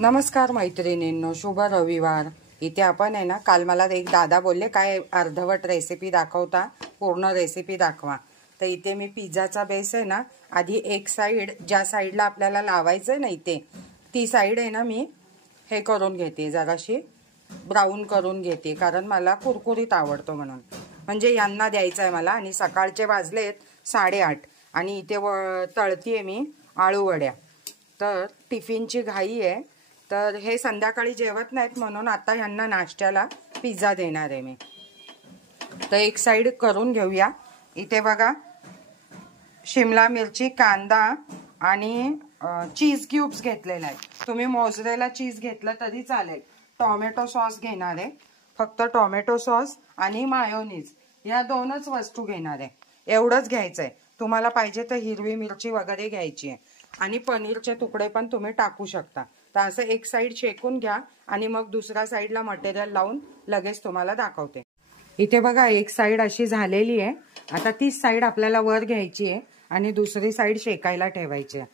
नमस्कार मैत्रिणींनो, शुभ रविवार। इथे आपण आहे ना, काल मला एक दादा बोलले काय अर्धवट रेसिपी दाखवता, पूर्ण रेसिपी दाखवा। तर इथे मी पिझ्झाचा बेस आहे ना, आधी एक साइड ज्या साइडला आपल्याला लावायचं आहे ना, इथे ती साइड आहे ना मी हे करून घेते, जराशी ब्राऊन करून घेते, कारण मला कुरकुरीत आवडतो म्हणून। म्हणजे यांना द्यायचं आहे मला। आणि सकाळचे वाजलेत 8:30 आणि इथे तळतीये मी आळू वड्या। तर टिफिनची घाई आहे, तर हे संध्याकाळी जेवत नाहीत म्हणून आता ह्यांना नाश्त्याला पिझ्झा देणार आहे मी। तर एक साइड करून घेऊया। इथे बघा, शिमला मिरची, कांदा आणि चीज क्यूब्स घेतलेले आहेत। तुम्ही मोझरेला चीज घेतलं तरी चालेल। टोमॅटो सॉस घेणार आहे, फक्त टोमॅटो सॉस आणि मायोनीज या दोनच वस्तू घेणार आहे। एवढंच घ्यायचं आहे। तुम्हाला पाहिजे तर हिरवी मिरची वगैरे घ्यायची आहे आणि पनीरचे तुकडे पण तुम्ही टाकू शकता। तर असं एक साइड शेकून घ्या आणि मग दुसऱ्या साइडला मटेरियल लावून लगेच तुम्हाला दाखवते। इथे बघा, एक साइड अशी झालेली आहे। आता तीच साइड आपल्याला वर घ्यायची आहे आणि दुसरी साइड शेकायला ठेवायची आहे।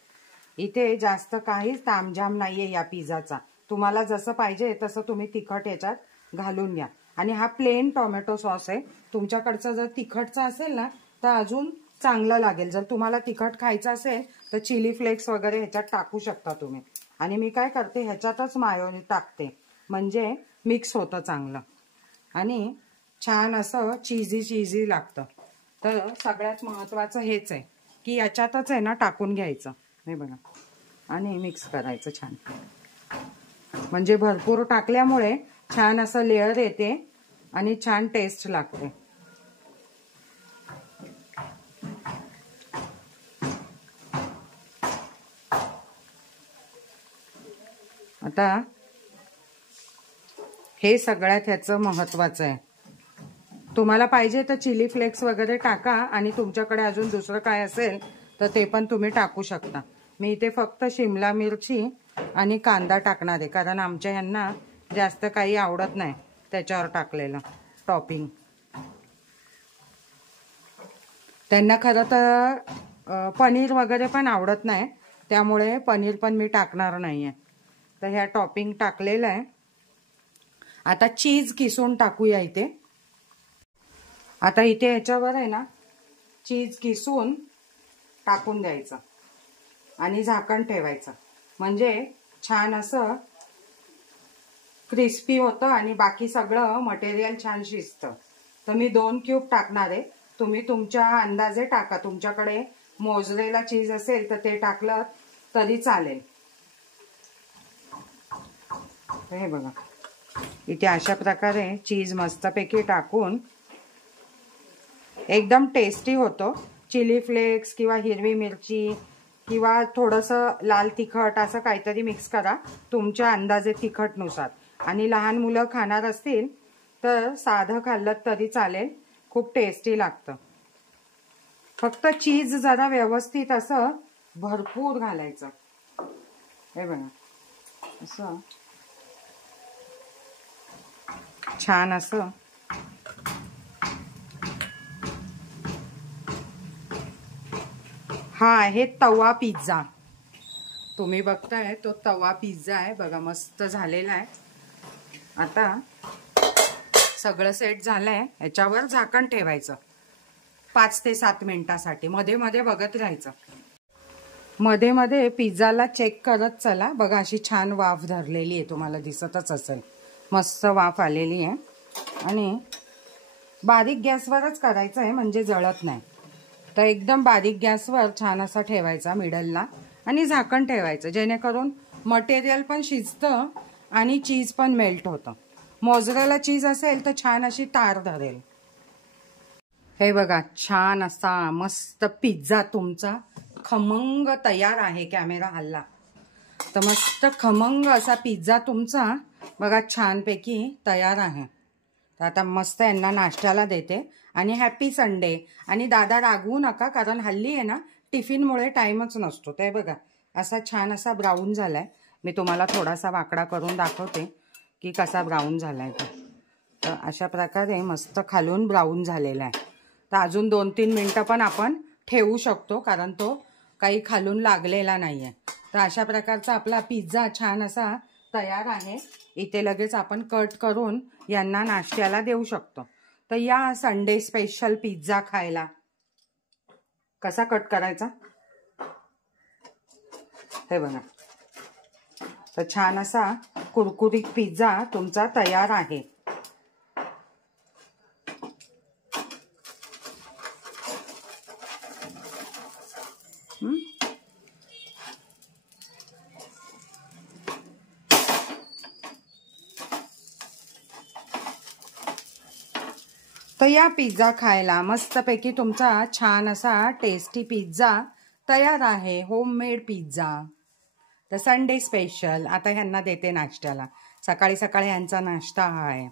इथे जास्त काहीच तामझाम नाहीये या पिझ्झाचा। तुम्हाला जसं पाहिजे तसं तुम्ही तिखट याच्यात घालून घ्या। आणि हा प्लेन टोमॅटो सॉस आहे। तुमच्याकडचं जर तिखटचा असेल ना तर अजून चांगलं लागेल। जर तुम्हाला तिखट खायचं असेल तर चिली फ्लेक्स वगैरे ह्याच्यात टाकू शकता तुम्ही। आणि मी काय करते, ह्याच्यातच मायोनीज टाकते, म्हणजे मिक्स होतं चांगलं आणि छान असं चीजी लागतं। तर सगळ्यात महत्त्वाचं हेच आहे की याच्यातच आहे ना टाकून घ्यायचं, हे बघा, आणि मिक्स करायचं छान। म्हणजे भरपूर टाकल्यामुळे छान असं लेअर येते आणि छान टेस्ट लागते। आता हे सगळ्यात ह्याचं महत्त्वाचं आहे। तुम्हाला पाहिजे तर चिली फ्लेक्स वगैरे टाका आणि तुमच्याकडे अजून दुसरं काय असेल तर ते पण तुम्ही टाकू शकता। मी इथे फक्त शिमला मिरची आणि कांदा टाकणार आहे, कारण आमच्या यांना जास्त काही आवडत नाही त्याच्यावर टाकलेलं टॉपिंग। त्यांना खरं तर पनीर वगैरे पण आवडत नाही, त्यामुळे पनीर पण मी टाकणार नाहीये। तर ह्या टॉपिंग टाकलेलं आहे। आता चीज किसून टाकूया इथे। आता इथे ह्याच्यावर आहे ना चीज किसून टाकून द्यायचं आणि झाकण ठेवायचं, म्हणजे छान असं क्रिस्पी होतं आणि बाकी सगळं मटेरियल छान शिजतं। तर मी 2 क्यूब टाकणार आहे, तुम्ही तुमच्या अंदाजे टाका। तुमच्याकडे मोझरेला चीज असेल तर ते टाकलं तरी चालेल। हे बघा, इथे अशा प्रकारे चीज मस्तपैकी टाकून एकदम टेस्टी होतो। चिली फ्लेक्स किंवा हिरवी मिरची किंवा थोडंसं लाल तिखट असं काहीतरी मिक्स करा तुमच्या अंदाजे तिखटनुसार। आणि लहान मुलं खाणार असतील तर साधं खाल्लं तरी चालेल, खूप टेस्टी लागतं। फक्त चीज जरा व्यवस्थित असं भरपूर घालायचं, हे बघा, असं छान असं। हा आहे तवा पिझ्झा, तुम्ही बघताय तो तवा पिझ्झा आहे बघा, मस्त झालेला आहे। आता सगळं सेट झालंय, याच्यावर झाकण ठेवायचं 5 ते 7 मिनिटासाठी। मध्ये मध्ये बघत राहायचं, मध्ये मध्ये पिझ्झाला चेक करत चला। बघा, अशी छान वाफ धरलेली आहे, तुम्हाला दिसतच असेल, मस्त वाफ आलेली आहे। आणि बारीक गॅसवरच करायचं आहे, म्हणजे जळत नाही। तर एकदम बारीक गॅसवर छान असा ठेवायचा मिडलला आणि झाकण ठेवायचं, जेणेकरून मटेरियल पण शिजतं आणि चीज पण मेल्ट होतं। मोझरेला चीज असेल तर छान अशी तार धरेल। हे बघा, छान असा मस्त पिझ्झा तुमचा खमंग तयार आहे। कॅमेरा हल्ला तर मस्त खमंग असा पिझ्झा तुमचा बघा छानपैकी तयार आहे। तर आता मस्त यांना नाश्त्याला देते आणि हॅपी संडे। आणि दादा रागवू नका, कारण हल्ली आहे ना टिफिनमुळे टाईमच नसतो। ते बघा, असा छान असा ब्राऊन झालाय। मी तुम्हाला थोडासा वाकडा करून दाखवते की कसा ब्राऊन झालाय तो। तर अशा प्रकारे मस्त खालून ब्राऊन झालेला आहे। तर अजून 2-3 मिनिटं पण आपण ठेवू शकतो, कारण तो काही खालून लागलेला नाहीये। तर अशा प्रकारचा आपला पिझ्झा छान असा तयार आहे. इथे लगेच आपण कट करून यांना नाश्त्याला देऊ शकतो. तर या संडे स्पेशल पिझ्झा खायला. कसा कट करायचा हे बघा. तर छान असा कुरकुरीत पिझ्झा तुमचा तयार आहे. तर या पिझ्झा खायला मस्तपैकी तुमचा छान असा टेस्टी पिझ्झा तयार आहे. Homemade pizza. तर संडे स्पेशल. आता ह्यांना देते नाश्त्याला. सकाळी सकाळी ह्यांचा नाश्ता आहे.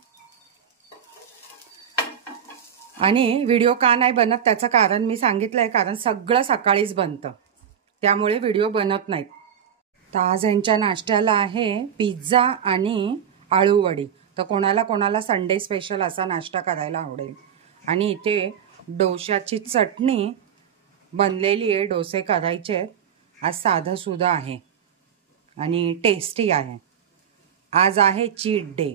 आणि व्हिडिओ का नाही बनत त्याचं कारण मी सांगितलंय, कारण सगळं सकाळीच बनतं त्यामुळे व्हिडिओ बनत नाहीत. तर आज यांच्या नाश्त्याला आहे पिझ्झा आणि आळूवडी. तर कोणाला कोणाला संडे स्पेशल असा नाश्ता करायला आवडेल. आणि इथे डोश्याची चटणी बनलेली आहे. डोसे करायचे आहेत. आज साधं सुद्धा आहे आणि टेस्टी आहे. आज आहे चीट डे.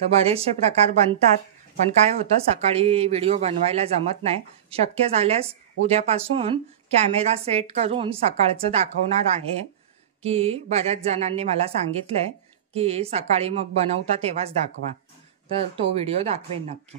तर बरेचसे प्रकार बनतात, पण काय होतं सकाळी व्हिडिओ बनवायला जमत नाही. शक्य झाल्यास उद्यापासून कॅमेरा सेट करून सकाळचं दाखवणार आहे. की बऱ्याच जणांनी मला सांगितलंय की सकाळी मग बनवता तेव्हाच दाखवा. तर तो व्हिडिओ दाखवेन नक्की.